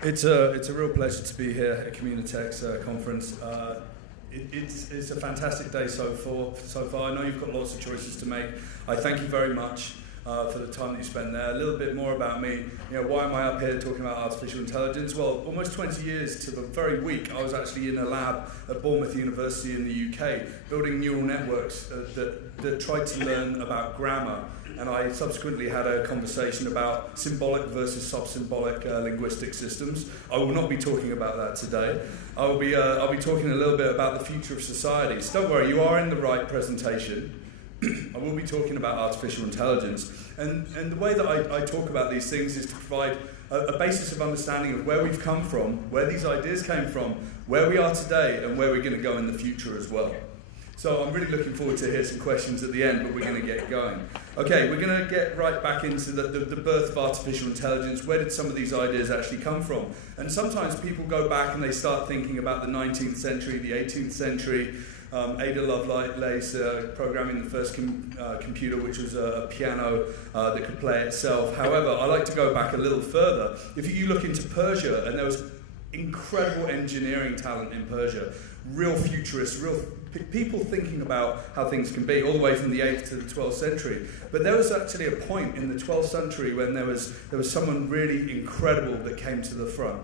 It's a real pleasure to be here at COMMUNITECH's conference. It's a fantastic day so far. I know you've got lots of choices to make. I thank you very much for the time that you spent there. A little bit more about me. Why am I up here talking about artificial intelligence? Well, almost 20 years to the very week, I was actually in a lab at Bournemouth University in the UK, building neural networks that tried to learn about grammar. And I subsequently had a conversation about symbolic versus sub-symbolic linguistic systems. I will not be talking about that today. I'll be talking a little bit about the future of society. So don't worry, you are in the right presentation. I will be talking about artificial intelligence. And the way that I talk about these things is to provide a basis of understanding of where we've come from, where these ideas came from, where we are today, and where we're going to go in the future as well. So I'm really looking forward to hear some questions at the end, but we're going to get going. Okay, we're going to get right back into the birth of artificial intelligence. Where did some of these ideas actually come from? And sometimes people go back and they start thinking about the 19th century, the 18th century, Ada Lovelace programming the first computer, which was a piano that could play itself. However, I like to go back a little further. If you look into Persia, and there was incredible engineering talent in Persia, real futurists, real people thinking about how things can be, all the way from the 8th to the 12th century. But there was actually a point in the 12th century when there was someone really incredible that came to the front.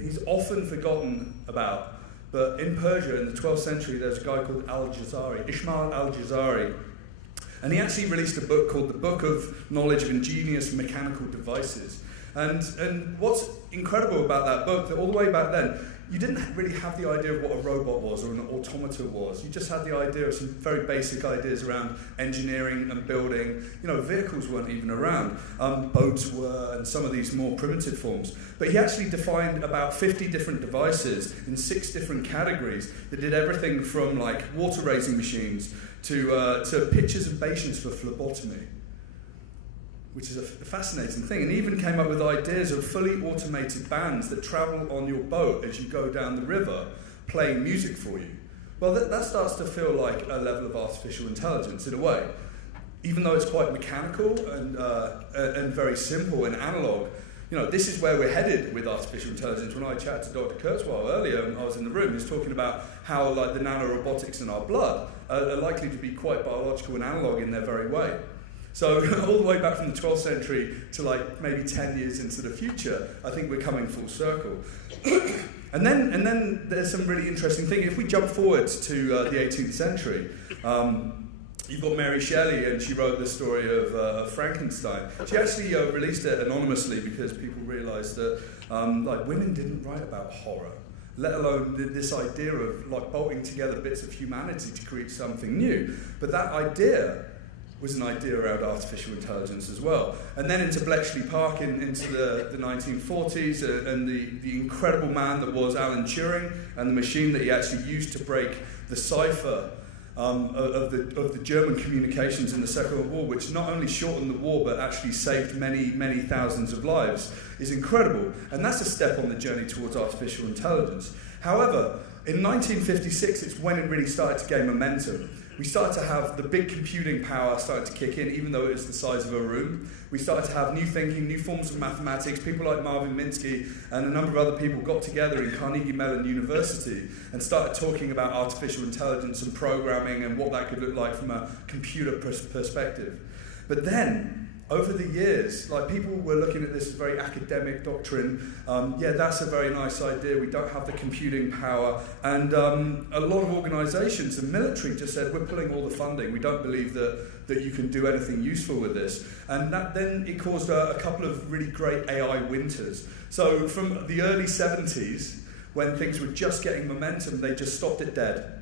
He's often forgotten about, but in Persia in the 12th century there's a guy called Ismail al-Jazari, and he actually released a book called The Book of Knowledge of Ingenious Mechanical Devices. And what's incredible about that book, that all the way back then, you didn't really have the idea of what a robot was or an automata was. You just had the idea of some very basic ideas around engineering and building. Vehicles weren't even around. Boats were, and some of these more primitive forms. But he actually defined about 50 different devices in 6 different categories that did everything from like water raising machines to pitchers and patients for phlebotomy, which is a fascinating thing, and even came up with ideas of fully automated bands that travel on your boat as you go down the river, playing music for you. Well, that starts to feel like a level of artificial intelligence in a way. Even though it's quite mechanical and very simple and analog, this is where we're headed with artificial intelligence. When I chatted to Dr. Kurzweil earlier, and I was in the room, he was talking about how like the nanorobotics in our blood are likely to be quite biological and analog in their very way. So all the way back from the 12th century to like maybe 10 years into the future, I think we're coming full circle. and then there's some really interesting thing. If we jump forward to the 18th century, you've got Mary Shelley, and she wrote the story of Frankenstein. She actually released it anonymously because people realised that women didn't write about horror, let alone this idea of like bolting together bits of humanity to create something new. But that idea was an idea around artificial intelligence as well. And then into Bletchley Park into the 1940s, and the incredible man that was Alan Turing, and the machine that he actually used to break the cipher of the German communications in the Second World War, which not only shortened the war but actually saved many, many thousands of lives, is incredible. And that's a step on the journey towards artificial intelligence. However, in 1956, it's when it really started to gain momentum. We started to have the big computing power started to kick in, even though it was the size of a room. We started to have new thinking, new forms of mathematics. People like Marvin Minsky and a number of other people got together in Carnegie Mellon University and started talking about artificial intelligence and programming and what that could look like from a computer perspective. But then, over the years, people were looking at this as very academic doctrine. That's a very nice idea. We don't have the computing power. And a lot of organizations, the military just said, we're pulling all the funding. We don't believe that you can do anything useful with this. And then it caused a couple of really great AI winters. So from the early 70s, when things were just getting momentum, they just stopped it dead.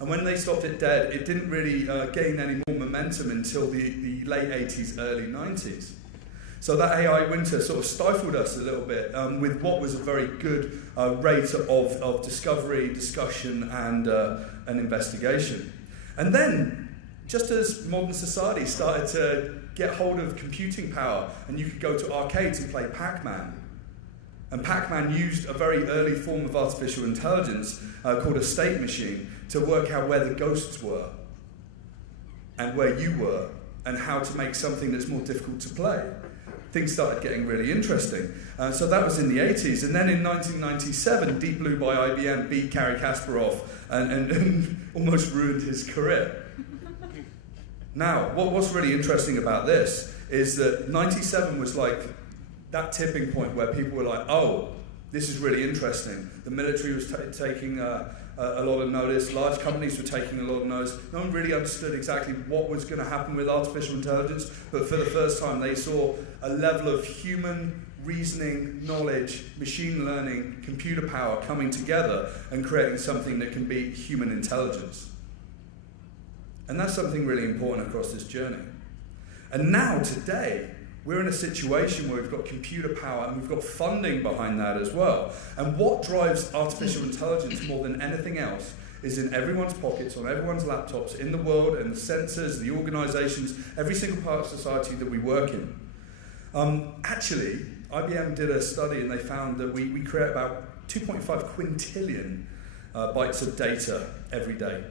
And when they stopped it dead, it didn't really gain any more momentum until the late 80s, early 90s. So that AI winter sort of stifled us a little bit with what was a very good rate of discovery, discussion, and investigation. And then, just as modern society started to get hold of computing power, and you could go to arcades and play Pac-Man, and Pac-Man used a very early form of artificial intelligence called a state machine to work out where the ghosts were and where you were and how to make something that's more difficult to play. things started getting really interesting. So that was in the 80s. And then in 1997, Deep Blue by IBM beat Garry Kasparov and almost ruined his career. Now, what's really interesting about this is that 97 was like that tipping point where people were like, oh, this is really interesting. The military was taking a lot of notice. Large companies were taking a lot of notice. No one really understood exactly what was going to happen with artificial intelligence, but for the first time they saw a level of human reasoning, knowledge, machine learning, computer power coming together and creating something that can beat human intelligence. And that's something really important across this journey. And now, today, we're in a situation where we've got computer power and we've got funding behind that as well. And what drives artificial intelligence more than anything else is in everyone's pockets, on everyone's laptops, in the world, and the sensors, the organizations, every single part of society that we work in. Actually, IBM did a study and they found that we create about 2.5 quintillion bytes of data every day.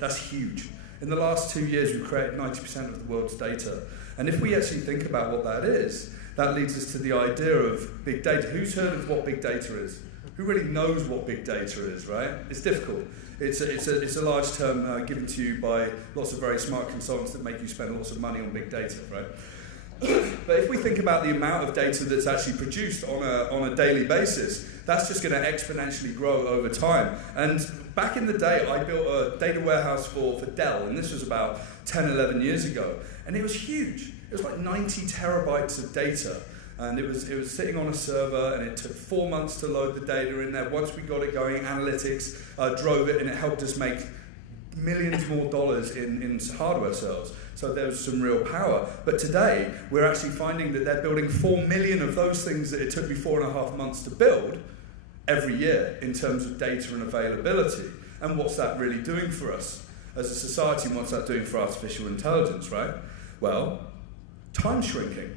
That's huge. In the last 2 years, we've created 90% of the world's data. And if we actually think about what that is, that leads us to the idea of big data. Who's heard of what big data is? Who really knows what big data is, right? It's difficult. It's a large term given to you by lots of very smart consultants that make you spend lots of money on big data, right? But if we think about the amount of data that's actually produced on a daily basis, that's just going to exponentially grow over time. And back in the day, I built a data warehouse for Dell, and this was about 10, 11 years ago. And it was huge. It was like 90 terabytes of data. And it was sitting on a server, and it took 4 months to load the data in there. Once we got it going, analytics drove it, and it helped us make millions more dollars in hardware sales. So there was some real power. But today, we're actually finding that they're building 4 million of those things that it took me 4.5 months to build every year in terms of data and availability. And what's that really doing for us as a society, and what's that doing for artificial intelligence, right? Well, time shrinking.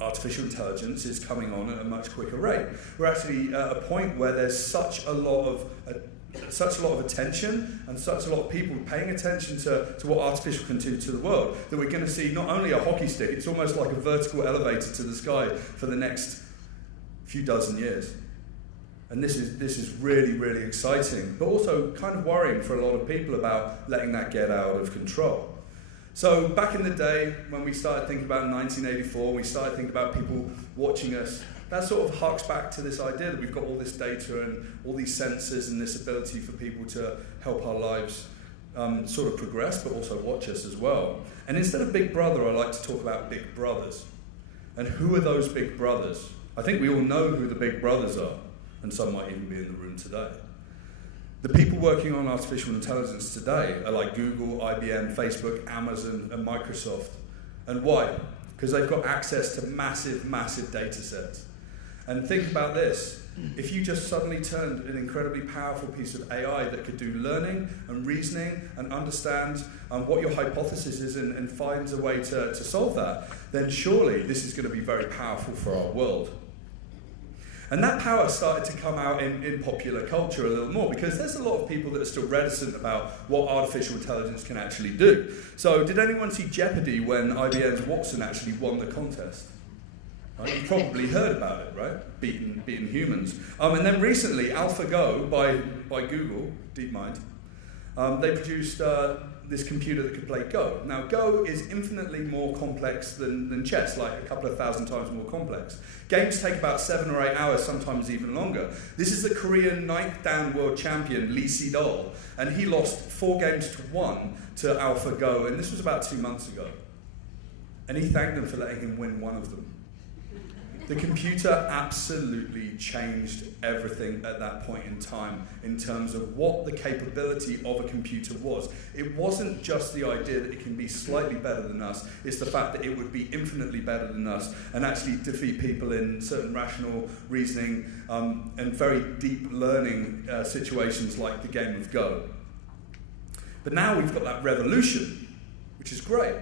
Artificial intelligence is coming on at a much quicker rate. We're actually at a point where there's such a lot of attention and such a lot of people paying attention to what artificial can do to the world that we're going to see not only a hockey stick, it's almost like a vertical elevator to the sky for the next few dozen years. And this is really, really exciting, but also kind of worrying for a lot of people about letting that get out of control. So back in the day, when we started thinking about 1984, we started thinking about people watching us, that sort of harks back to this idea that we've got all this data and all these sensors and this ability for people to help our lives sort of progress, but also watch us as well. And instead of Big Brother, I like to talk about Big Brothers. And who are those Big Brothers? I think we all know who the Big Brothers are, and some might even be in the room today. The people working on artificial intelligence today are like Google, IBM, Facebook, Amazon, and Microsoft. And why? Because they've got access to massive, massive data sets. And think about this. If you just suddenly turned an incredibly powerful piece of AI that could do learning and reasoning and understand what your hypothesis is and finds a way to solve that, then surely this is going to be very powerful for our world. And that power started to come out in popular culture a little more, because there's a lot of people that are still reticent about what artificial intelligence can actually do. So did anyone see Jeopardy when IBM's Watson actually won the contest? Right? You've probably heard about it, right? Beating humans. And then recently, AlphaGo by Google, DeepMind, they produced this computer that could play Go. Now, Go is infinitely more complex than chess, like a couple of thousand times more complex. Games take about 7 or 8 hours, sometimes even longer. This is the Korean 9th Dan world champion, Lee Sedol, and he lost 4 games to 1 to AlphaGo, and this was about 2 months ago. And he thanked them for letting him win one of them. The computer absolutely changed everything at that point in time in terms of what the capability of a computer was. It wasn't just the idea that it can be slightly better than us, it's the fact that it would be infinitely better than us and actually defeat people in certain rational reasoning and very deep learning situations like the game of Go. But now we've got that revolution, which is great.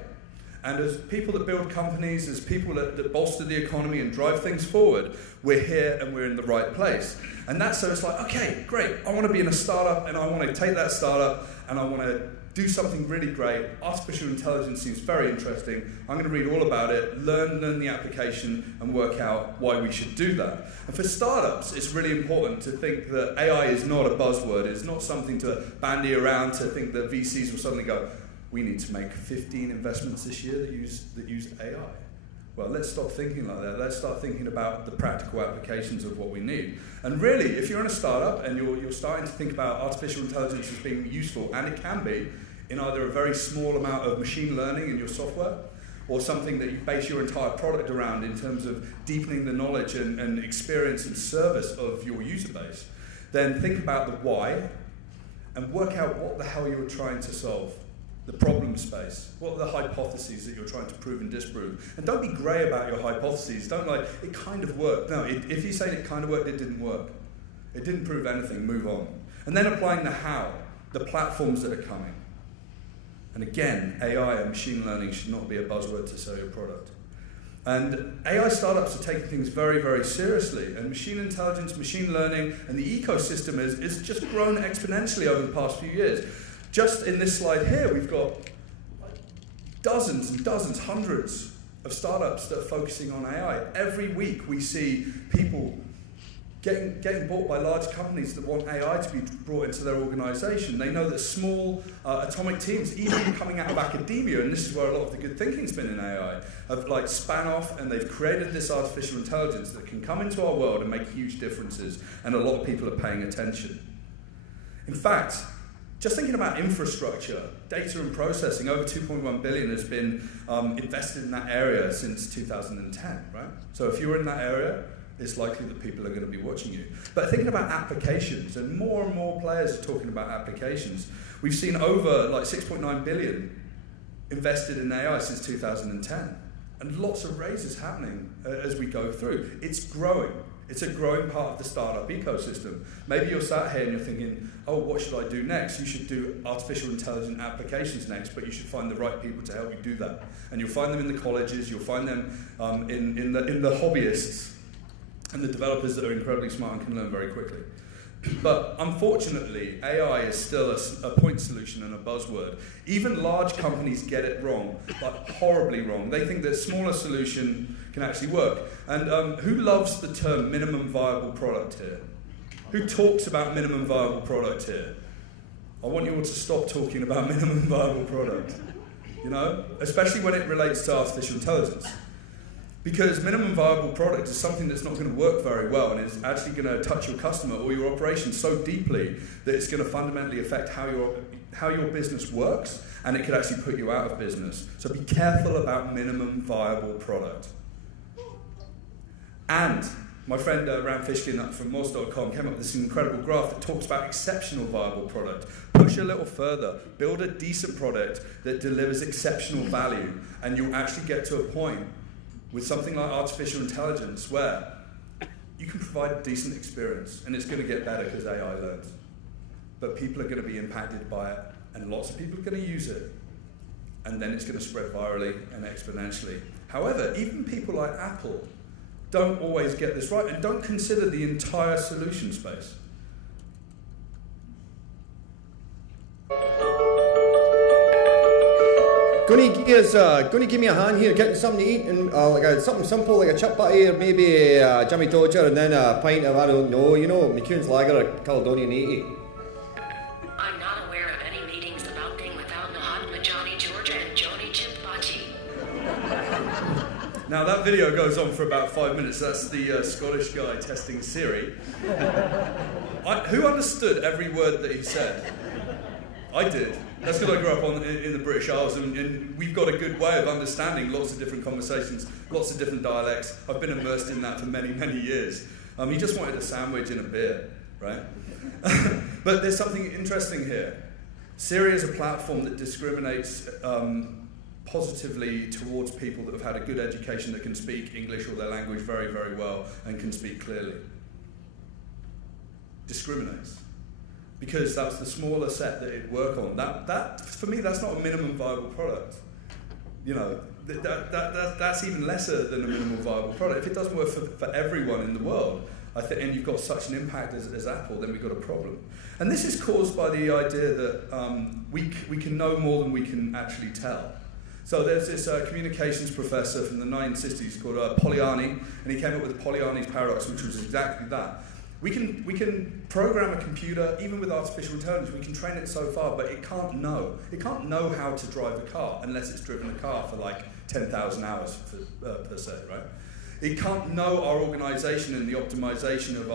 And as people that build companies, as people that bolster the economy and drive things forward, we're here and we're in the right place. And that's so it's like, okay, great, I want to be in a startup and I want to take that startup and I want to do something really great. Artificial intelligence seems very interesting. I'm going to read all about it, learn the application, and work out why we should do that. And for startups, it's really important to think that AI is not a buzzword. It's not something to bandy around to think that VCs will suddenly go, we need to make 15 investments this year that use AI. Well, let's stop thinking like that. Let's start thinking about the practical applications of what we need. And really, if you're in a startup and you're starting to think about artificial intelligence as being useful, and it can be, in either a very small amount of machine learning in your software, or something that you base your entire product around in terms of deepening the knowledge and experience and service of your user base, then think about the why and work out what the hell you're trying to solve. The problem space. What are the hypotheses that you're trying to prove and disprove? And don't be grey about your hypotheses. Don't like, it kind of worked. No, if you say it kind of worked, it didn't work. It didn't prove anything, move on. And then applying the how, the platforms that are coming. And again, AI and machine learning should not be a buzzword to sell your product. And AI startups are taking things very, very seriously. And machine intelligence, machine learning, and the ecosystem is just grown exponentially over the past few years. Just in this slide here, we've got dozens and dozens, hundreds of startups that are focusing on AI. Every week we see people getting bought by large companies that want AI to be brought into their organization. They know that small atomic teams, even coming out of academia, and this is where a lot of the good thinking's been in AI, have like span off and they've created this artificial intelligence that can come into our world and make huge differences, and a lot of people are paying attention. In fact, just thinking about infrastructure, data and processing, over 2.1 billion has been invested in that area since 2010, right? So if you're in that area, it's likely that people are going to be watching you. But thinking about applications, and more players are talking about applications. We've seen over like 6.9 billion invested in AI since 2010. And lots of raises happening as we go through. It's growing. It's a growing part of the startup ecosystem. Maybe you're sat here and you're thinking, oh, what should I do next? You should do artificial intelligence applications next, but you should find the right people to help you do that. And you'll find them in the colleges, you'll find them in the hobbyists and the developers that are incredibly smart and can learn very quickly. But unfortunately, AI is still a point solution and a buzzword. Even large companies get it wrong, like horribly wrong. They think that a smaller solution can actually work. And who loves the term minimum viable product here? Who talks about minimum viable product here? I want you all to stop talking about minimum viable product, you know, especially when it relates to artificial intelligence. Because minimum viable product is something that's not going to work very well and is actually going to touch your customer or your operation so deeply that it's going to fundamentally affect how your business works, and it could actually put you out of business. So be careful about minimum viable product. And my friend Ram Fishkin from Moz.com came up with this incredible graph that talks about exceptional viable product. Push a little further, build a decent product that delivers exceptional value, and you'll actually get to a point with something like artificial intelligence where you can provide a decent experience, and it's going to get better because AI learns. But people are going to be impacted by it, and lots of people are going to use it, and then it's going to spread virally and exponentially. However, even people like Apple don't always get this right and don't consider the entire solution space. Going to give me a hand here, getting something to eat, and something simple like a chip butty or maybe a Jimmy Dodger, and then a pint of, I don't know, you know, McEwen's Lager or Caledonian 80. I'm not aware of any meetings about thing without Mahatma Johnny Georgia and Johnny Chip Butty. Now that video goes on for about 5 minutes. That's the Scottish guy testing Siri. Who understood every word that he said? I did. That's because I grew up in the British Isles, and we've got a good way of understanding lots of different conversations, lots of different dialects. I've been immersed in that for many, many years. He just wanted a sandwich and a beer, right? But there's something interesting here. Siri is a platform that discriminates positively towards people that have had a good education, that can speak English or their language very, very well and can speak clearly. Discriminates. Because that's the smaller set that it'd work on. That for me, that's not a minimum viable product. You know, that's even lesser than a minimal viable product. If it doesn't work for everyone in the world, and you've got such an impact as Apple, then we've got a problem. And this is caused by the idea that we can know more than we can actually tell. So there's this communications professor from the 1960s called Polanyi, and he came up with the Polanyi's paradox, which was exactly that. We can program a computer, even with artificial intelligence, we can train it so far, but it can't know. It can't know how to drive a car unless it's driven a car for like 10,000 hours per se, right? It can't know our organization and the optimization of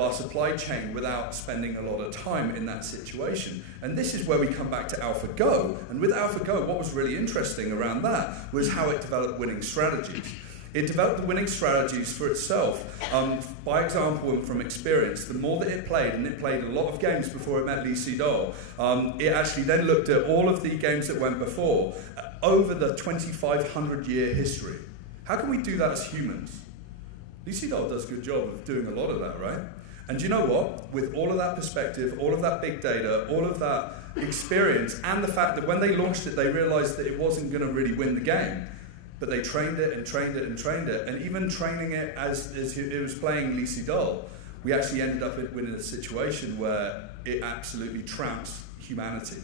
our supply chain without spending a lot of time in that situation. And this is where we come back to AlphaGo. And with AlphaGo, what was really interesting around that was how it developed winning strategies. It developed the winning strategies for itself by example and from experience. The more that it played, and it played a lot of games before it met Lee Sedol, it actually then looked at all of the games that went before over the 2,500-year history. How can we do that as humans? Lee Sedol does a good job of doing a lot of that, right? And you know what? With all of that perspective, all of that big data, all of that experience, and the fact that when they launched it, they realized that it wasn't going to really win the game. But they trained it and trained it and trained it. And even training it as it was playing Lee Sedol, we actually ended up in a situation where it absolutely trounced humanity.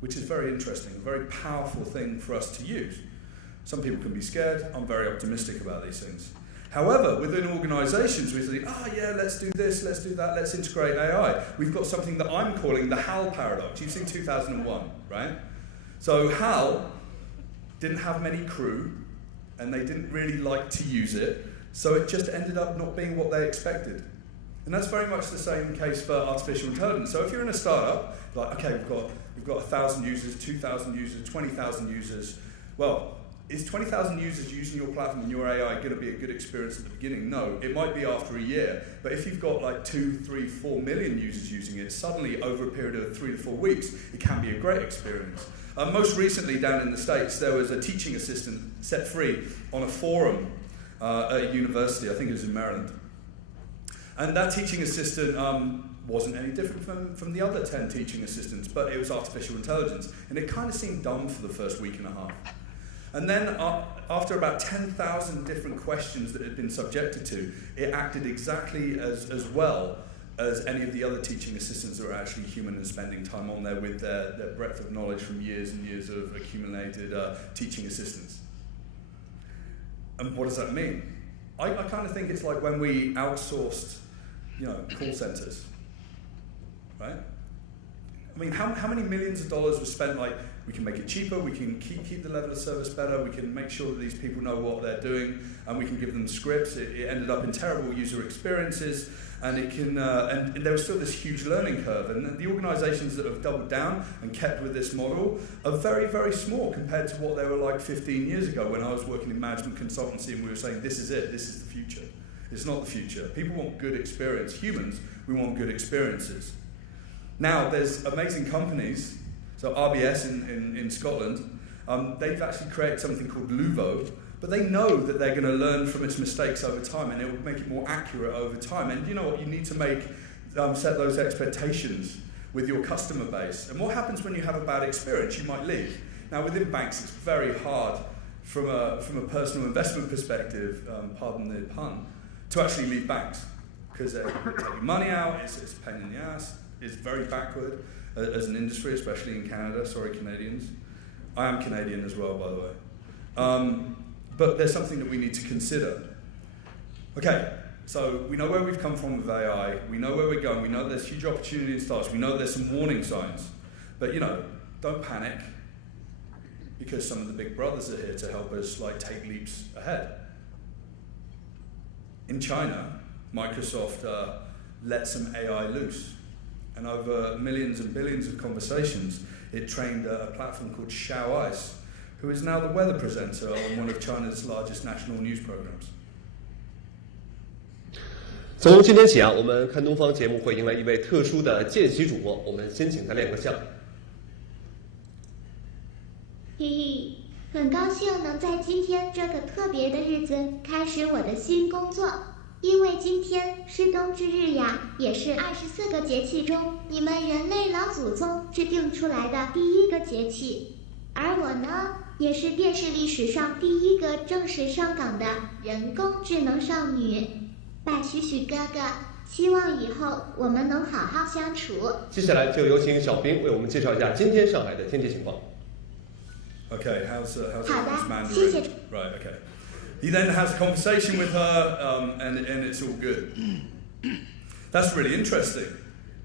Which is very interesting, a very powerful thing for us to use. Some people can be scared. I'm very optimistic about these things. However, within organizations, we say, yeah, let's do this, let's do that, let's integrate AI. We've got something that I'm calling the HAL paradox. You've seen 2001, right? So HAL didn't have many crew, and they didn't really like to use it, so it just ended up not being what they expected. And that's very much the same case for artificial intelligence. So if you're in a startup, like, okay, we've got 1,000 users, 2,000 users, 20,000 users. Well, is 20,000 users using your platform and your AI going to be a good experience at the beginning? No, it might be after a year. But if you've got like 2, 3, 4 million users using it, suddenly over a period of 3 to 4 weeks, it can be a great experience. Most recently, down in the States, there was a teaching assistant set free on a forum at a university. I think it was in Maryland. And that teaching assistant wasn't any different from the other 10 teaching assistants, but it was artificial intelligence. And it kind of seemed dumb for the first week and a half. And then after about 10,000 different questions that it had been subjected to, it acted exactly as well as any of the other teaching assistants that were actually human and spending time on there with their breadth of knowledge from years and years of accumulated teaching assistants. And what does that mean? I kind of think it's like when we outsourced, call centers, right? I mean, how many millions of dollars were spent? Like, we can make it cheaper, we can keep the level of service better, we can make sure that these people know what they're doing, and we can give them scripts. It ended up in terrible user experiences, and it can, and there was still this huge learning curve. And the organizations that have doubled down and kept with this model are very, very small compared to what they were like 15 years ago when I was working in management consultancy and we were saying, this is it, this is the future. It's not the future. People want good experience. Humans, we want good experiences. Now, there's amazing companies. So RBS in Scotland, they've actually created something called Luvo, but they know that they're going to learn from its mistakes over time, and it will make it more accurate over time. And you know what? You need to set those expectations with your customer base. And what happens when you have a bad experience? You might leave. Now, within banks, it's very hard from a personal investment perspective, pardon the pun, to actually leave banks because they take your money out. It's a pain in the ass. It's very backward. As an industry, especially in Canada. Sorry, Canadians. I am Canadian as well, by the way. But there's something that we need to consider. Okay, so we know where we've come from with AI. We know where we're going. We know there's huge opportunity in starts. We know there's some warning signs. But, don't panic because some of the big brothers are here to help us take leaps ahead. In China, Microsoft let some AI loose. And over millions and billions of conversations, it trained a platform called Xiao Ice, who is now the weather presenter on one of China's largest national news programs. 从今天起我们看东方节目会迎来一位特殊的见习主播，我们先请他亮个相。嘿嘿，很高兴能在今天这个特别的日子开始我的新工作。因为今天是冬至日呀，也是24个节气中你们人类老祖宗制定出来的第一个节气，而我呢，也是电视历史上第一个正式上岗的人工智能少女。拜许许哥哥，希望以后我们能好好相处。接下来就有请小兵为我们介绍一下今天上海的天气情况。 Okay, how's Hi, Mandarin? Xie. Right, okay. He then has a conversation with her, and it's all good. That's really interesting.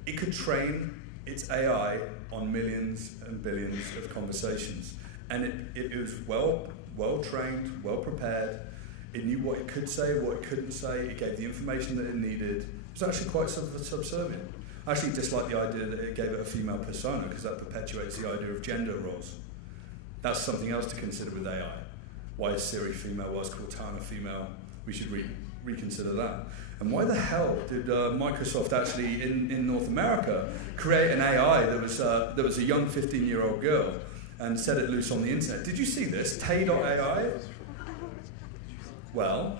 It could train its AI on millions and billions of conversations, and it was well trained, well prepared. It knew what it could say, what it couldn't say. It gave the information that it needed. It was actually quite subservient. I actually dislike the idea that it gave it a female persona, because that perpetuates the idea of gender roles. That's something else to consider with AI. Why is Siri female? Why is Cortana female? We should reconsider that. And why the hell did Microsoft actually in North America create an AI that was a young 15-year-old girl and set it loose on the internet? Did you see this? Tay.ai? Well,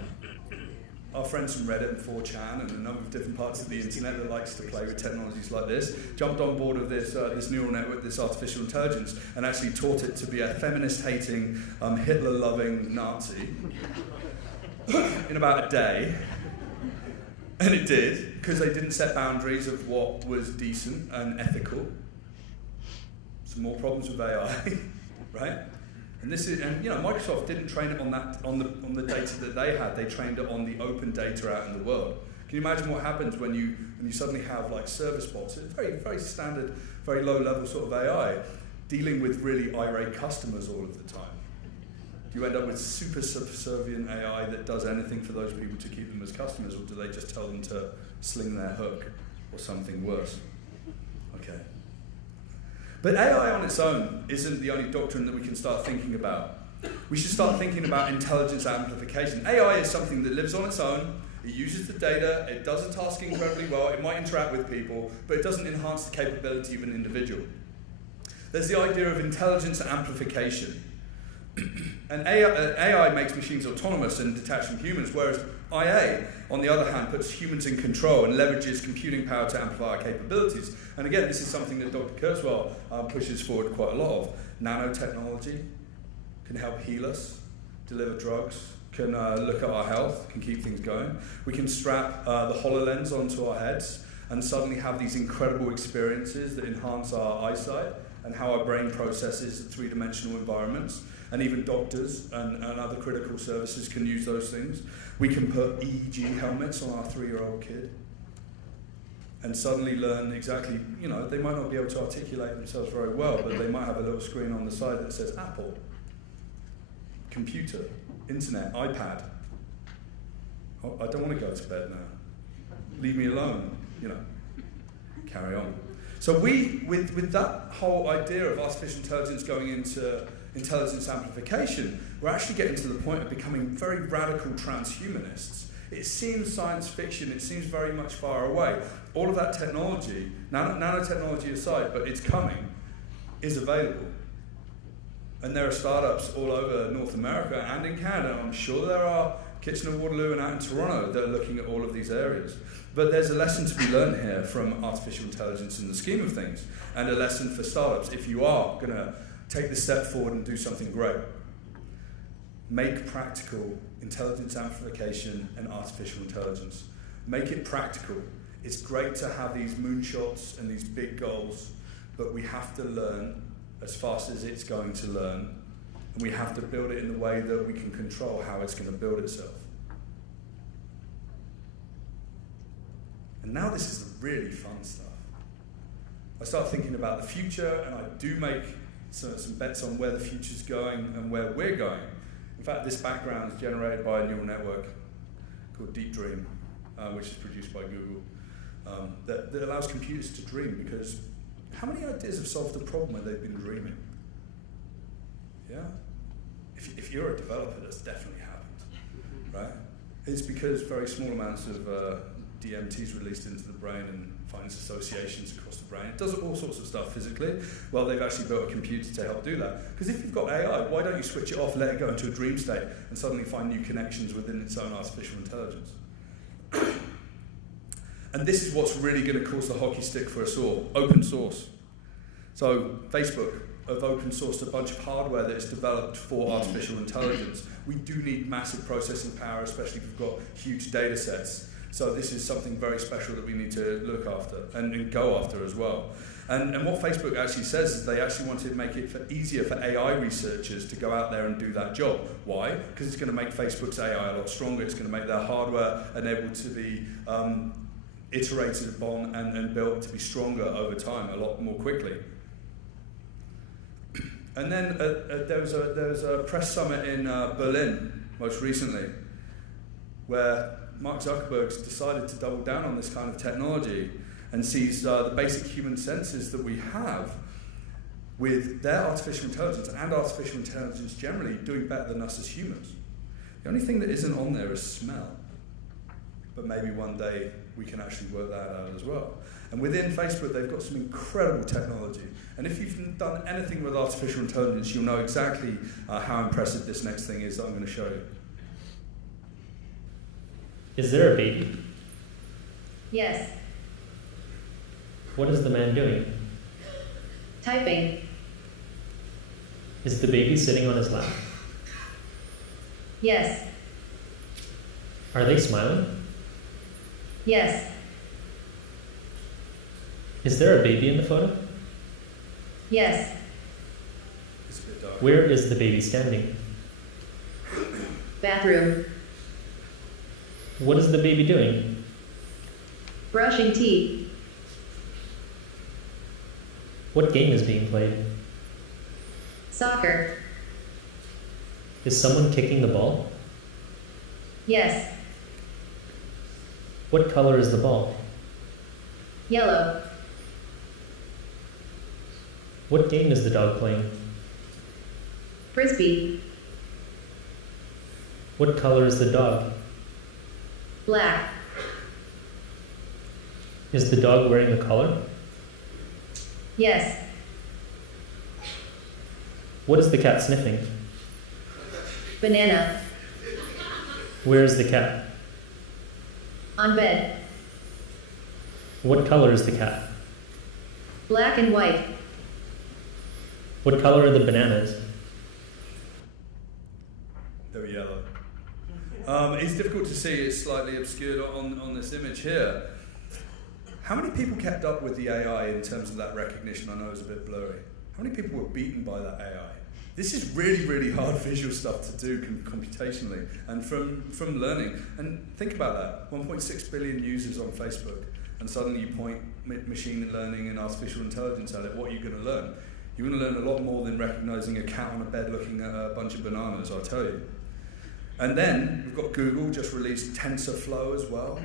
our friends from Reddit and 4chan and a number of different parts of the internet that likes to play with technologies like this jumped on board of this neural network, this artificial intelligence, and actually taught it to be a feminist-hating, Hitler-loving Nazi in about a day. And it did, because they didn't set boundaries of what was decent and ethical. Some more problems with AI, right? And Microsoft didn't train it on the data that they had. They trained it on the open data out in the world. Can you imagine what happens when you suddenly have like service bots? It's very, very standard, very low level sort of AI dealing with really irate customers all of the time. Do you end up with super subservient AI that does anything for those people to keep them as customers, or do they just tell them to sling their hook or something worse? Okay. But AI on its own isn't the only doctrine that we can start thinking about. We should start thinking about intelligence amplification. AI is something that lives on its own. It uses the data, it does a task incredibly well, it might interact with people, but it doesn't enhance the capability of an individual. There's the idea of intelligence amplification. And AI makes machines autonomous and detached from humans, whereas IA, on the other hand, puts humans in control and leverages computing power to amplify our capabilities. And again, this is something that Dr. Kurzweil pushes forward quite a lot of. Nanotechnology can help heal us, deliver drugs, can look at our health, can keep things going. We can strap the HoloLens onto our heads and suddenly have these incredible experiences that enhance our eyesight and how our brain processes three-dimensional environments. And even doctors and other critical services can use those things. We can put EEG helmets on our 3-year-old kid and suddenly learn exactly, they might not be able to articulate themselves very well, but they might have a little screen on the side that says Apple, computer, internet, iPad. Oh, I don't want to go to bed now. Leave me alone, carry on. So with that whole idea of artificial intelligence going into intelligence amplification, we're actually getting to the point of becoming very radical transhumanists. It seems science fiction, it seems very much far away. All of that technology, nanotechnology aside, but it's coming, is available. And there are startups all over North America and in Canada. I'm sure there are Kitchener-Waterloo and out in Toronto that are looking at all of these areas. But there's a lesson to be learned here from artificial intelligence in the scheme of things, and a lesson for startups if you are going to take the step forward and do something great. Make practical intelligence amplification and artificial intelligence. Make it practical. It's great to have these moonshots and these big goals, but we have to learn as fast as it's going to learn, and we have to build it in the way that we can control how it's going to build itself. And now this is the really fun stuff. I start thinking about the future, and I do make some bets on where the future's going and where we're going. In fact, this background is generated by a neural network called Deep Dream, which is produced by Google, that allows computers to dream, because how many ideas have solved the problem where they've been dreaming? Yeah? If you're a developer, that's definitely happened, right? It's because very small amounts of DMT is released into the brain and finds associations across the brain. It does all sorts of stuff physically. Well, they've actually built a computer to help do that. Because if you've got AI, why don't you switch it off, let it go into a dream state, and suddenly find new connections within its own artificial intelligence? And this is what's really going to cause the hockey stick for us all, open source. So Facebook, open sourced a bunch of hardware that is developed for artificial intelligence. We do need massive processing power, especially if we've got huge data sets. So this is something very special that we need to look after and go after as well. And what Facebook actually says is they actually wanted to make it easier for AI researchers to go out there and do that job. Why? Because it's going to make Facebook's AI a lot stronger. It's going to make their hardware enabled to be iterated upon and built to be stronger over time a lot more quickly. And then there was a press summit in Berlin most recently where Mark Zuckerberg's decided to double down on this kind of technology and sees the basic human senses that we have with their artificial intelligence and artificial intelligence generally doing better than us as humans. The only thing that isn't on there is smell. But maybe one day we can actually work that out as well. And within Facebook, they've got some incredible technology. And if you've done anything with artificial intelligence, you'll know exactly how impressive this next thing is that I'm going to show you. Is there a baby? Yes. What is the man doing? Typing. Is the baby sitting on his lap? Yes. Are they smiling? Yes. Is there a baby in the photo? Yes. It's a bit dark. Where is the baby standing? Bathroom. What is the baby doing? Brushing teeth. What game is being played? Soccer. Is someone kicking the ball? Yes. What color is the ball? Yellow. What game is the dog playing? Frisbee. What color is the dog? Black. Is the dog wearing a collar? Yes. What is the cat sniffing? Banana. Where is the cat? On bed. What color is the cat? Black and white. What color are the bananas? They're yellow. It's difficult to see, it's slightly obscured on this image here. How many people kept up with the AI in terms of that recognition? I know it's a bit blurry. How many people were beaten by that AI? This is really, really hard visual stuff to do computationally and from learning. And think about that, 1.6 billion users on Facebook, and suddenly you point machine learning and artificial intelligence at it. What are you going to learn? You're going to learn a lot more than recognizing a cat on a bed looking at a bunch of bananas, I'll tell you. And then we've got Google just released TensorFlow as well,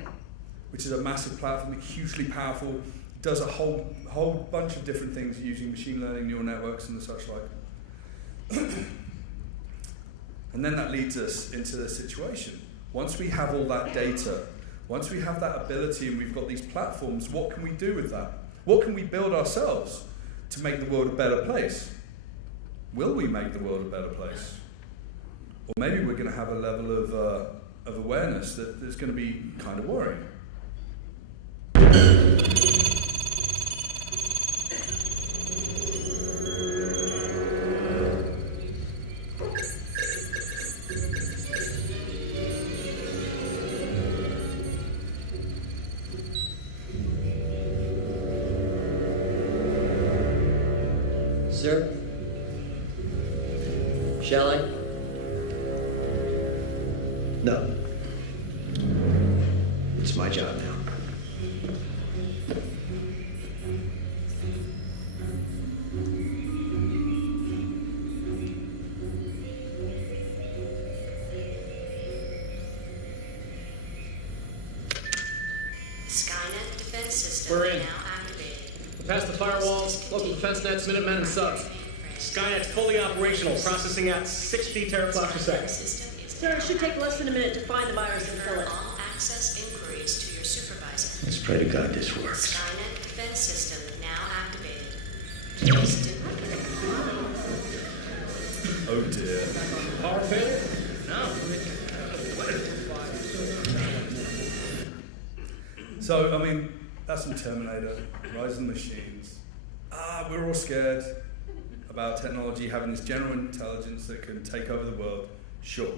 which is a massive platform, hugely powerful, does a whole bunch of different things using machine learning, neural networks and the such like. And then that leads us into the situation. Once we have all that data, once we have that ability and we've got these platforms, what can we do with that? What can we build ourselves to make the world a better place? Will we make the world a better place? Or maybe we're going to have a level of awareness that's going to be kind of worrying. Sir? Shall I? No. It's my job now. Skynet defense system We're in. now activated. We're past the firewalls, local defense nets, Minutemen, and subs. Skynet's fully operational, processing at 60 teraflops per second. Sir, it should take less than a minute to find the virus and kill it. All access inquiries to your supervisor. Let's pray to God this works. Skynet defense system now activated. Houston. Oh dear. Power failure? No. So, I mean, that's some Terminator, Rise of the Machines. We're all scared. about technology having this general intelligence that can take over the world? Sure.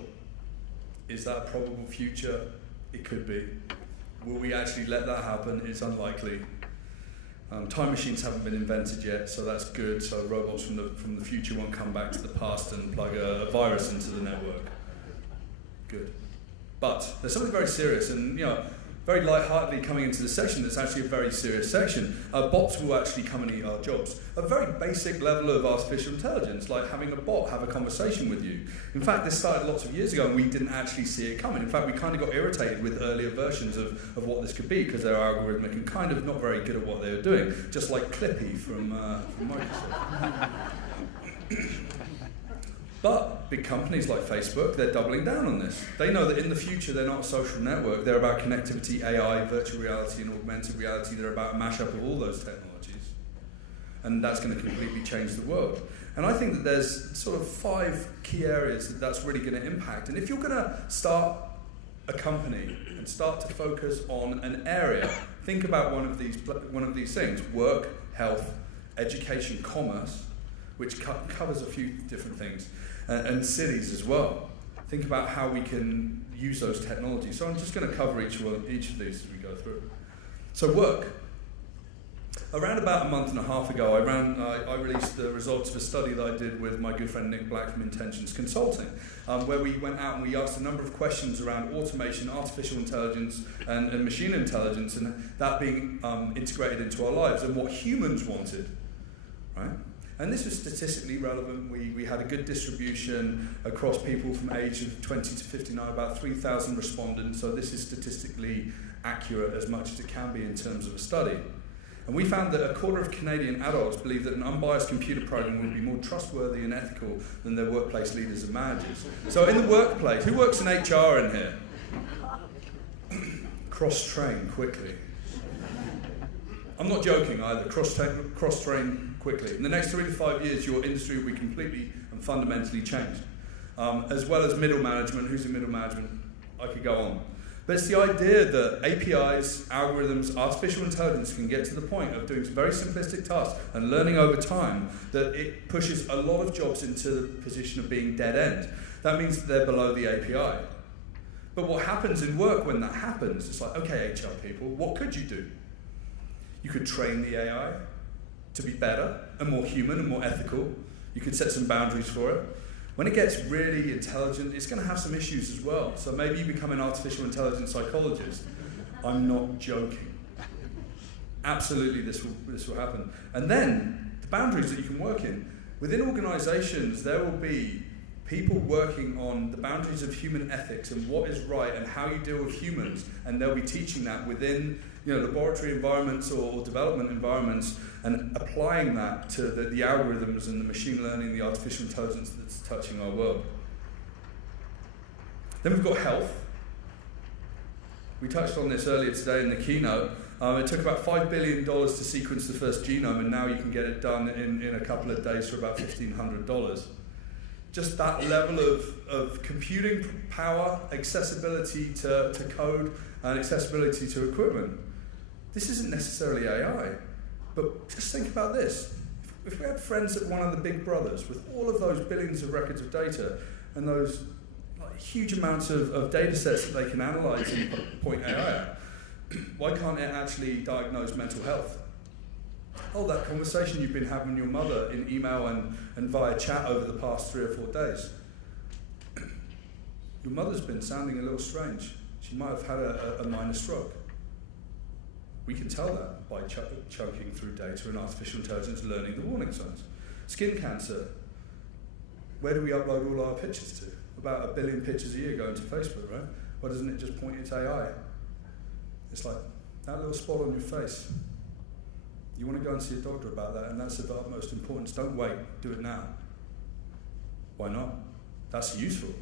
Is that a probable future? It could be. Will we actually let that happen? It's unlikely. Time machines haven't been invented yet, so that's good. So robots from the future won't come back to the past and plug a virus into the network. Good. But there's something very serious, and very lightheartedly coming into this section, that's actually a very serious section. Bots will actually come and eat our jobs. A very basic level of artificial intelligence, like having a bot have a conversation with you. In fact, this started lots of years ago and we didn't actually see it coming. In fact, we kind of got irritated with earlier versions of what this could be because they were algorithmic and kind of not very good at what they were doing, just like Clippy from Microsoft. But big companies like Facebook, they're doubling down on this. They know that in the future they're not a social network, they're about connectivity, AI, virtual reality and augmented reality, they're about a mashup of all those technologies. And that's going to completely change the world. And I think that there's sort of 5 key areas that's really going to impact. And if you're going to start a company and start to focus on an area, think about one of these things: work, health, education, commerce, which covers a few different things. And cities as well. Think about how we can use those technologies. So I'm just going to cover each of these as we go through. So work. Around about a month and a half ago, I released the results of a study that I did with my good friend Nick Black from Intentions Consulting, where we went out and we asked a number of questions around automation, artificial intelligence, and machine intelligence, and that being integrated into our lives, and what humans wanted, right? And this was statistically relevant. We had a good distribution across people from age of 20 to 59, about 3,000 respondents, so this is statistically accurate as much as it can be in terms of a study. And we found that a quarter of Canadian adults believe that an unbiased computer program would be more trustworthy and ethical than their workplace leaders and managers. So in the workplace, who works in HR in here? Cross-train quickly. I'm not joking either, cross-train quickly. In the next 3 to 5 years, your industry will be completely and fundamentally changed. As well as middle management. Who's in middle management? I could go on. But it's the idea that APIs, algorithms, artificial intelligence can get to the point of doing some very simplistic tasks and learning over time that it pushes a lot of jobs into the position of being dead end. That means that they're below the API. But what happens in work when that happens, it's like, okay, HR people, what could you do? You could train the AI to be better and more human and more ethical. You could set some boundaries for it. When it gets really intelligent, it's going to have some issues as well. So maybe you become an artificial intelligence psychologist. I'm not joking. Absolutely, this will happen. And then, the boundaries that you can work in. Within organizations, there will be people working on the boundaries of human ethics and what is right and how you deal with humans, and they'll be teaching that within laboratory environments or development environments and applying that to the algorithms and the machine learning, the artificial intelligence that's touching our world. Then we've got health. We touched on this earlier today in the keynote. It took about $5 billion to sequence the first genome, and now you can get it done in a couple of days for about $1,500. Just that level of computing power, accessibility to code, and accessibility to equipment. This isn't necessarily AI, but just think about this. If we had friends at one of the big brothers with all of those billions of records of data and those huge amounts of data sets that they can analyze and point AI at, why can't it actually diagnose mental health? Oh, that conversation you've been having with your mother in email and via chat over the past 3 or 4 days. Your mother's been sounding a little strange. She might have had a minor stroke. We can tell that by chunking through data and artificial intelligence learning the warning signs. Skin cancer. Where do we upload all our pictures to? About 1 billion pictures a year go into Facebook, right? Why doesn't it just point it to AI? It's like, that little spot on your face. You want to go and see a doctor about that, and that's of utmost importance. Don't wait, do it now. Why not? That's useful.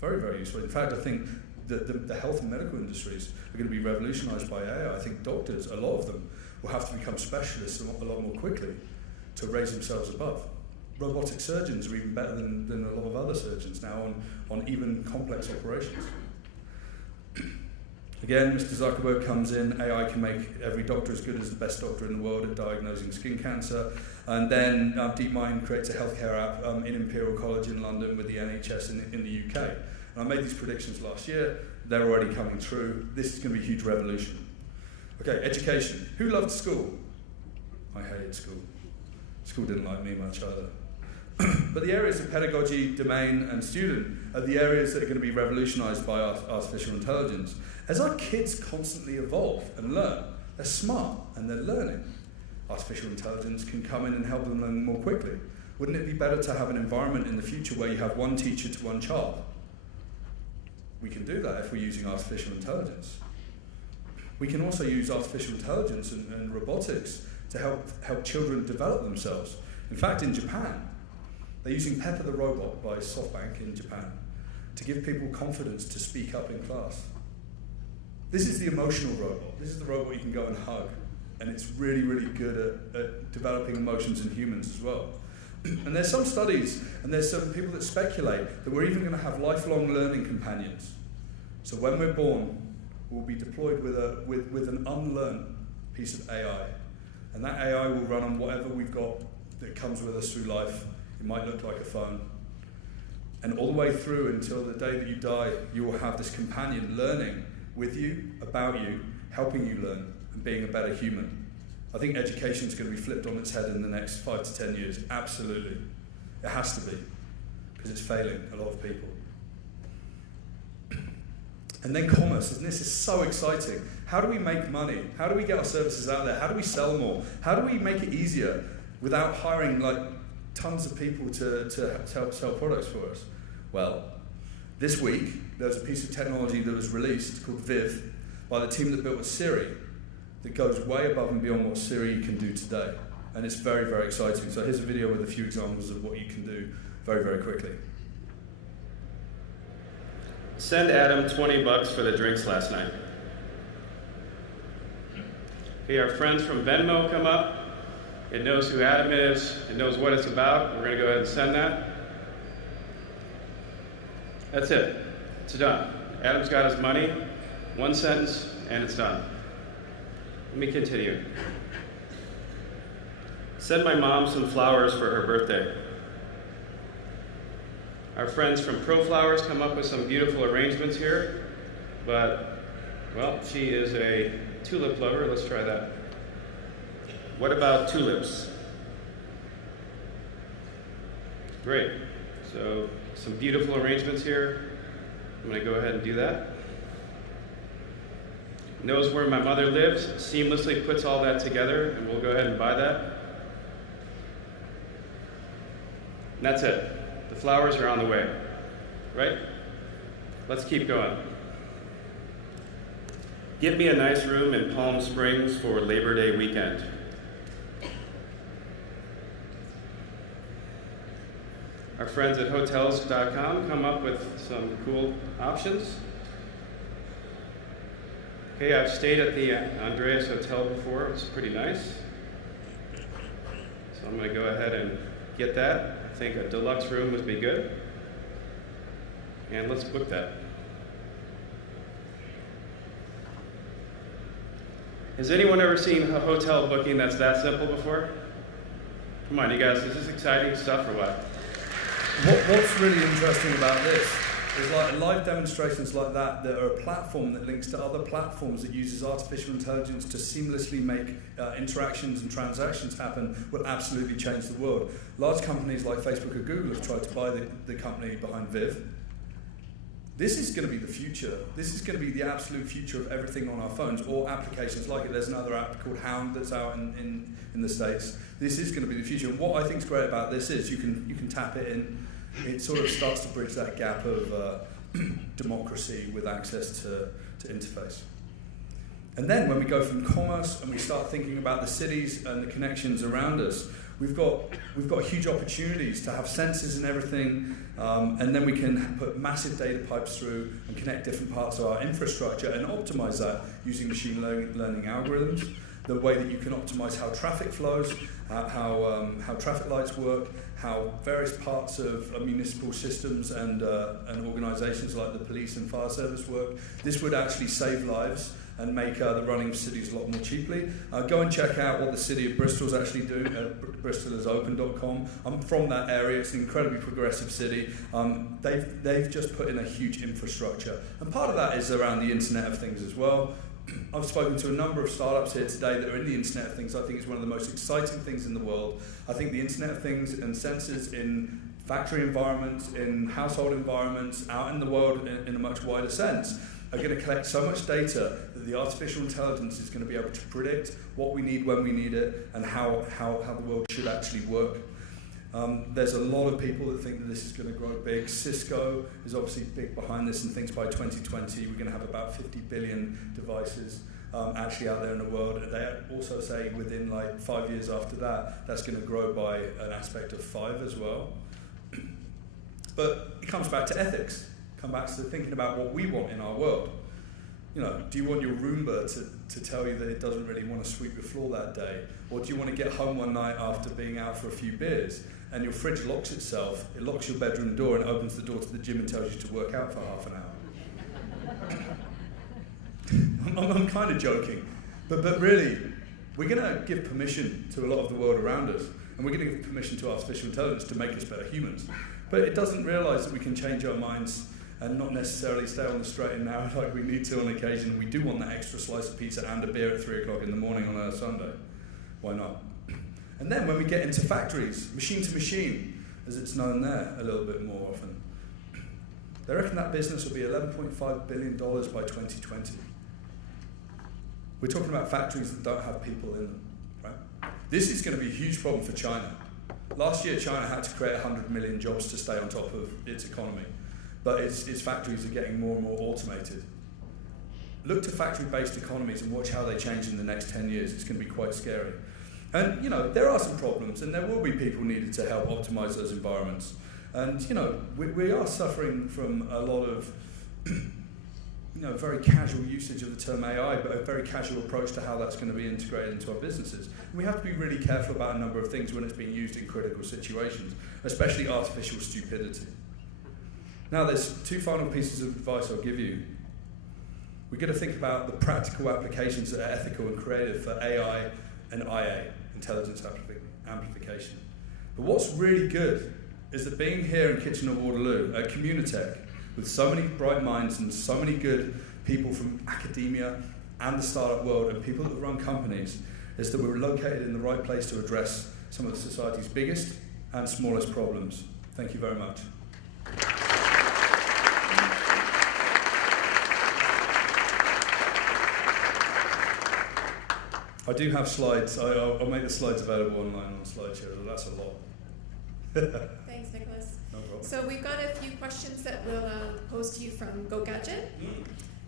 Very, very useful. In fact, I think the health and medical industries are going to be revolutionized by AI. I think doctors, a lot of them, will have to become specialists a lot more quickly to raise themselves above. Robotic surgeons are even better than a lot of other surgeons now on even complex operations. Again, Mr. Zuckerberg comes in, AI can make every doctor as good as the best doctor in the world at diagnosing skin cancer. And then DeepMind creates a healthcare app in Imperial College in London with the NHS in the UK. And I made these predictions last year. They're already coming true. This is going to be a huge revolution. Okay, education. Who loved school? I hated school. School didn't like me much either. But the areas of pedagogy, domain, and student are the areas that are going to be revolutionized by artificial intelligence. As our kids constantly evolve and learn, they're smart and they're learning. Artificial intelligence can come in and help them learn more quickly. Wouldn't it be better to have an environment in the future where you have one teacher to one child? We can do that if we're using artificial intelligence. We can also use artificial intelligence and robotics to help children develop themselves. In fact, in Japan, they're using Pepper the Robot by SoftBank in Japan to give people confidence to speak up in class. This is the emotional robot. This is the robot you can go and hug. And it's really, really good at developing emotions in humans as well. And there's some studies, and there's some people that speculate that we're even going to have lifelong learning companions. So when we're born, we'll be deployed with an unlearned piece of AI. And that AI will run on whatever we've got that comes with us through life. It might look like a phone. And all the way through until the day that you die, you will have this companion learning with you, about you, helping you learn, and being a better human. I think education is going to be flipped on its head in the next 5 to 10 years. Absolutely. It has to be, because it's failing a lot of people. And then commerce, and this is so exciting. How do we make money? How do we get our services out there? How do we sell more? How do we make it easier without hiring like tons of people to help sell products for us? Well, this week, there's a piece of technology that was released called Viv by the team that built Siri that goes way above and beyond what Siri can do today. And it's very, very exciting. So here's a video with a few examples of what you can do very, very quickly. Send Adam $20 for the drinks last night. Okay, our friends from Venmo come up. It knows who Adam is. It knows what it's about. We're going to go ahead and send that. That's it. It's done. Adam's got his money. One sentence, and it's done. Let me continue. Send my mom some flowers for her birthday. Our friends from ProFlowers come up with some beautiful arrangements here, but, well, she is a tulip lover. Let's try that. What about tulips? Great. So, some beautiful arrangements here. I'm going to go ahead and do that. Knows where my mother lives, seamlessly puts all that together, and we'll go ahead and buy that. And that's it. The flowers are on the way, right? Let's keep going. Get me a nice room in Palm Springs for Labor Day weekend. Our friends at Hotels.com come up with some cool options. Okay, I've stayed at the Andreas Hotel before. It's pretty nice. So I'm going to go ahead and get that. I think a deluxe room would be good. And let's book that. Has anyone ever seen a hotel booking that's that simple before? Come on, you guys, is this exciting stuff or what? What's really interesting about this is like live demonstrations like that are a platform that links to other platforms that uses artificial intelligence to seamlessly make interactions and transactions happen will absolutely change the world. Large companies like Facebook or Google have tried to buy the company behind Viv. This is going to be the future. This is going to be the absolute future of everything on our phones or applications like it. There's another app called Hound that's out in the States. This is going to be the future. And what I think is great about this is you can tap it in. It sort of starts to bridge that gap of democracy with access to interface. And then when we go from commerce and we start thinking about the cities and the connections around us, we've got huge opportunities to have sensors and everything, and then we can put massive data pipes through and connect different parts of our infrastructure and optimize that using machine learning algorithms. the way that you can optimize how traffic flows, how traffic lights work, how various parts of municipal systems and organizations like the police and fire service work. This would actually save lives and make the running of cities a lot more cheaply. Go and check out what the city of Bristol is actually doing at bristolisOpen.com. I'm from that area. It's an incredibly progressive city. They've just put in a huge infrastructure. And part of that is around the Internet of Things as well. I've spoken to a number of startups here today that are in the Internet of Things. I think it's one of the most exciting things in the world. I think the Internet of Things and sensors in factory environments, in household environments, out in the world in a much wider sense, are going to collect so much data that the artificial intelligence is going to be able to predict what we need when we need it and how the world should actually work. There's a lot of people that think that this is going to grow big. Cisco is obviously big behind this and thinks by 2020 we're going to have about 50 billion devices actually out there in the world. They also say within like 5 years after that, that's going to grow by an aspect of 5 as well. But it comes back to ethics. Come back to thinking about what we want in our world. You know, do you want your Roomba to tell you that it doesn't really want to sweep your floor that day? Or do you want to get home one night after being out for a few beers and your fridge locks itself, it locks your bedroom door and opens the door to the gym and tells you to work out for half an hour? I'm kind of joking, but really, we're going to give permission to a lot of the world around us, and we're going to give permission to artificial intelligence to make us better humans. But it doesn't realise that we can change our minds and not necessarily stay on the straight and narrow like we need to on occasion. We do want that extra slice of pizza and a beer at 3 o'clock in the morning on a Sunday. Why not? And then when we get into factories, machine to machine, as it's known there a little bit more often, they reckon that business will be $11.5 billion by 2020. We're talking about factories that don't have people in them, right? This is going to be a huge problem for China. Last year, China had to create 100 million jobs to stay on top of its economy. But its factories are getting more and more automated. Look to factory-based economies and watch how they change in the next 10 years. It's going to be quite scary. And, you know, there are some problems, and there will be people needed to help optimize those environments. And, you know, we are suffering from a lot of, you know, very casual usage of the term AI, but a very casual approach to how that's going to be integrated into our businesses. And we have to be really careful about a number of things when it's being used in critical situations, especially artificial stupidity. Now, there's 2 final pieces of advice I'll give you. We've got to think about the practical applications that are ethical and creative for AI and IA, intelligence amplification. But what's really good is that being here in Kitchener-Waterloo at COMMUNITECH, with so many bright minds and so many good people from academia and the startup world and people that run companies, is that we're located in the right place to address some of society's biggest and smallest problems. Thank you very much. I do have slides. I'll make the slides available online on SlideShare, but that's a lot. Thanks, Nicholas. No problem. So we've got a few questions that we'll pose to you from GoGadget.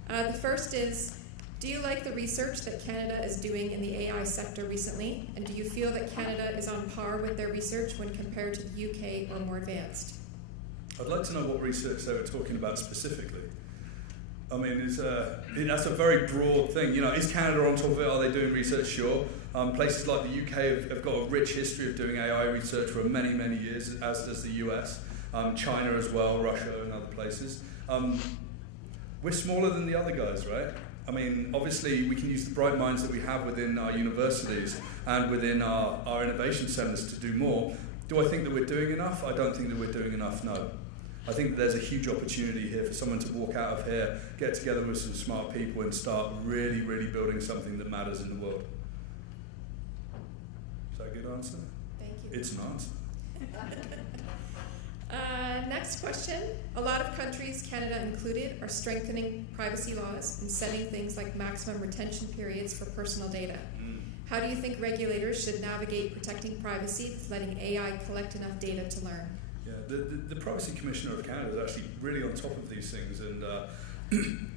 The first is, do you like the research that Canada is doing in the AI sector recently? And do you feel that Canada is on par with their research when compared to the UK or more advanced? I'd like to know what research they were talking about specifically. I mean, that's a very broad thing. You know, is Canada on top of it? Are they doing research? Sure. Places like the UK have got a rich history of doing AI research for many, many years, as does the US, China as well, Russia and other places. We're smaller than the other guys, right? I mean, obviously, we can use the bright minds that we have within our universities and within our innovation centres to do more. Do I think that we're doing enough? I don't think that we're doing enough, no. I think that there's a huge opportunity here for someone to walk out of here, get together with some smart people and start really, really building something that matters in the world. Is that a good answer? Thank you. It's an answer. Next question. A lot of countries, Canada included, are strengthening privacy laws and setting things like maximum retention periods for personal data. How do you think regulators should navigate protecting privacy with letting AI collect enough data to learn? Yeah, the Privacy Commissioner of Canada is actually really on top of these things, and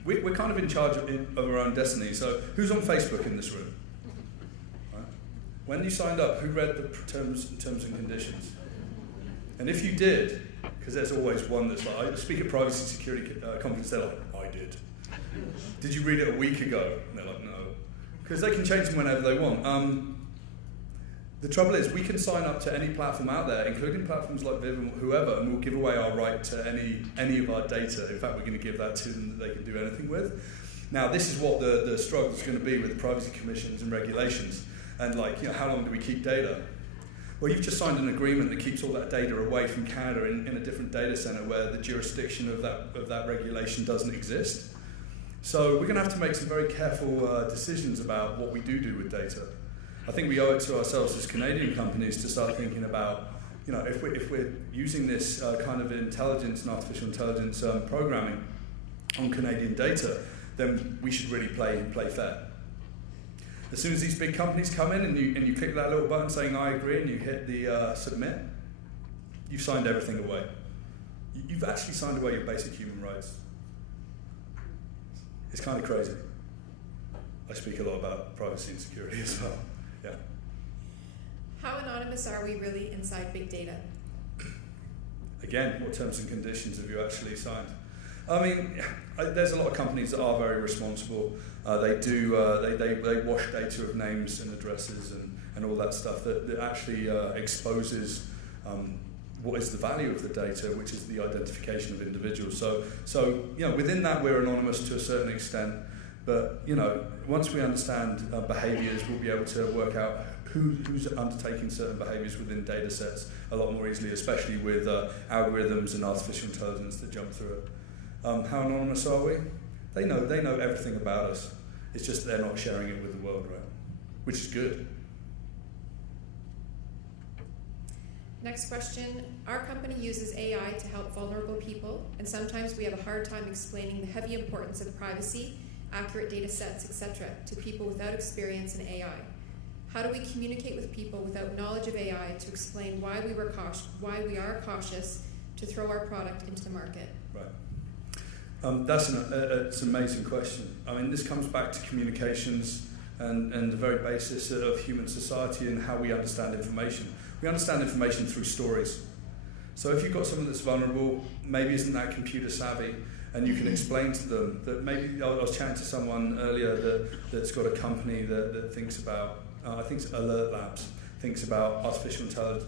we're kind of in charge of our own destiny. So who's on Facebook in this room? Right? When you signed up, who read the terms and conditions? And if you did, because there's always one that's like, I speak at privacy security conference, they're like, I did. Did you read it a week ago? And they're like, no. Because they can change them whenever they want. The trouble is, we can sign up to any platform out there, including platforms like Viv and whoever, and we'll give away our right to any of our data. In fact, we're going to give that to them that they can do anything with. Now, this is what the struggle is going to be with privacy commissions and regulations. And how long do we keep data? Well, you've just signed an agreement that keeps all that data away from Canada in a different data center where the jurisdiction of that regulation doesn't exist. So we're going to have to make some very careful decisions about what we do with data. I think we owe it to ourselves as Canadian companies to start thinking about, if we're using this kind of intelligence and artificial intelligence programming on Canadian data, then we should really play fair. As soon as these big companies come in and you click that little button saying I agree and you hit the submit, you've signed everything away. You've actually signed away your basic human rights. It's kind of crazy. I speak a lot about privacy and security as well. Yeah. How anonymous are we really inside big data? Again, what terms and conditions have you actually signed? I mean, there's a lot of companies that are very responsible. They wash data of names and addresses and all that stuff that actually exposes what is the value of the data, which is the identification of individuals. So within that we're anonymous to a certain extent, but once we understand behaviours, we'll be able to work out who's undertaking certain behaviours within data sets a lot more easily, especially with algorithms and artificial intelligence that jump through it. How anonymous are we? They know everything about us. It's just they're not sharing it with the world, right? Which is good. Next question. Our company uses AI to help vulnerable people, and sometimes we have a hard time explaining the heavy importance of privacy, accurate data sets, etc. to people without experience in AI. How do we communicate with people without knowledge of AI to explain why we are cautious to throw our product into the market? Right. That's an amazing question. I mean, this comes back to communications and the very basis of human society and how we understand information. We understand information through stories. So if you've got someone that's vulnerable, maybe isn't that computer savvy, and you can explain to them that maybe, I was chatting to someone earlier that's got a company that thinks about, I think it's Alert Labs, thinks about artificial intelligence,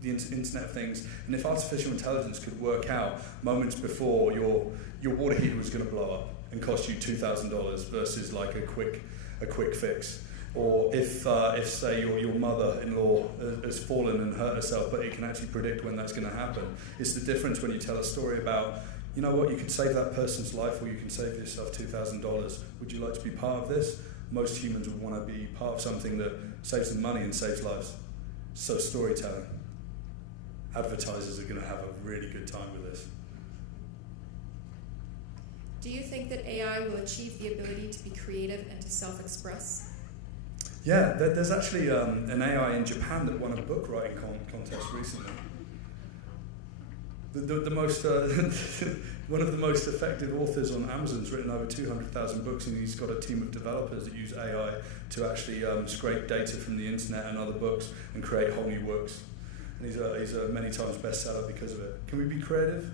the Internet of Things, and if artificial intelligence could work out moments before your water heater was going to blow up and cost you $2,000 versus like a quick fix, or if say your mother-in-law has fallen and hurt herself, but it can actually predict when that's going to happen. It's the difference when you tell a story about, you know what, you could save that person's life, or you can save yourself $2,000. Would you like to be part of this? Most humans would want to be part of something that saves them money and saves lives. So storytelling. Advertisers are going to have a really good time with this. Do you think that AI will achieve the ability to be creative and to self-express? Yeah, there's actually an AI in Japan that won a book writing contest recently. The most one of the most effective authors on Amazon's written over 200,000 books, and he's got a team of developers that use AI to actually scrape data from the internet and other books and create whole new works. And he's a many times bestseller because of it. Can we be creative?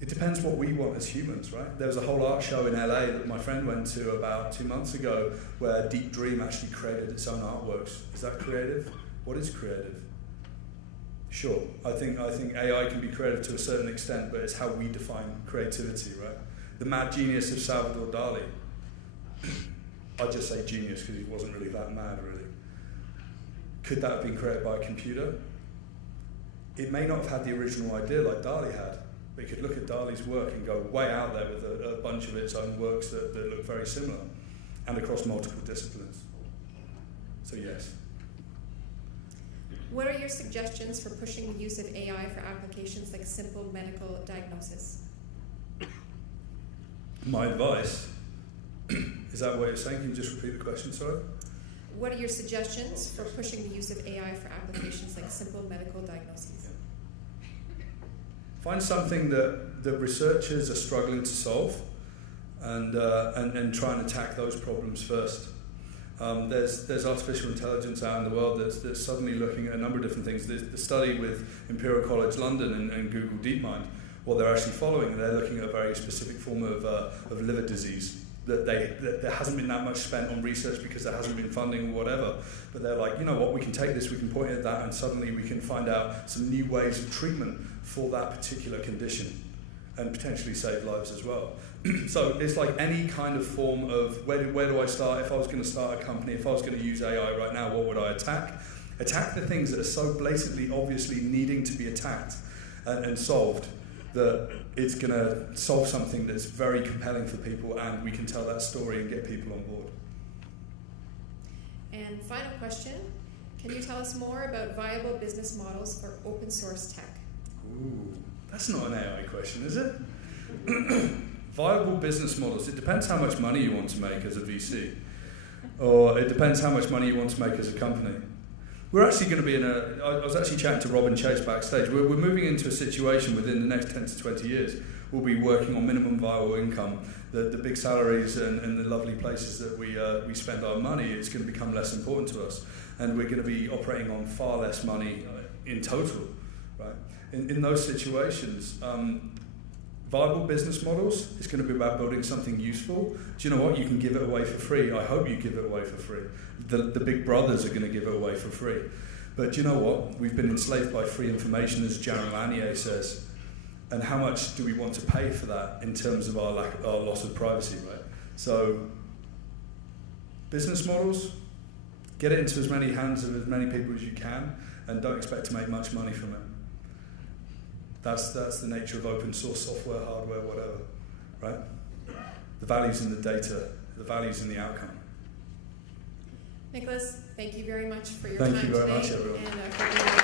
It depends what we want as humans, right? There was a whole art show in LA that my friend went to about 2 months ago where Deep Dream actually created its own artworks. Is that creative? What is creative? Sure, I think AI can be creative to a certain extent, but it's how we define creativity, right? The mad genius of Salvador Dali. I'd just say genius because he wasn't really that mad, really. Could that have been created by a computer? It may not have had the original idea like Dali had, but you could look at Dali's work and go way out there with a bunch of its own works that look very similar and across multiple disciplines. So yes. What are your suggestions for pushing the use of AI for applications like simple medical diagnosis? My advice, is that what you're saying? Can you just repeat the question, sorry? What are your suggestions for pushing the use of AI for applications like simple medical diagnoses? Find something that the researchers are struggling to solve and try and attack those problems first. There's artificial intelligence out in the world that's suddenly looking at a number of different things. The study with Imperial College London and Google DeepMind, what they're actually following, they're looking at a very specific form of liver disease. that there hasn't been that much spent on research because there hasn't been funding or whatever. But they're like, you know what, we can take this, we can point at that, and suddenly we can find out some new ways of treatment for that particular condition and potentially save lives as well. So it's like any kind of form of where do I start? If I was going to start a company, if I was going to use AI right now, what would I attack? Attack the things that are so blatantly, obviously needing to be attacked and solved, that it's going to solve something that's very compelling for people, and we can tell that story and get people on board. And final question, can you tell us more about viable business models for open source tech? Ooh, that's not an AI question, is it? Viable business models, it depends how much money you want to make as a VC, or it depends how much money you want to make as a company. We're actually going to be I was actually chatting to Robin Chase backstage. We're moving into a situation within the next 10 to 20 years. We'll be working on minimum viable income. The big salaries and the lovely places that we spend our money, it's going to become less important to us. And we're going to be operating on far less money in total, right? In those situations, viable business models, it's going to be about building something useful. Do you know what? You can give it away for free. I hope you give it away for free. The big brothers are going to give it away for free. But do you know what? We've been enslaved by free information, as Jaron Lanier says. And how much do we want to pay for that in terms of our loss of privacy, right? So, business models, get it into as many hands of as many people as you can, and don't expect to make much money from it. That's the nature of open source software, hardware, whatever, right? The value's in the data, the value's in the outcome. Nicholas, thank you very much for your time today. Thank you very much, everyone. And,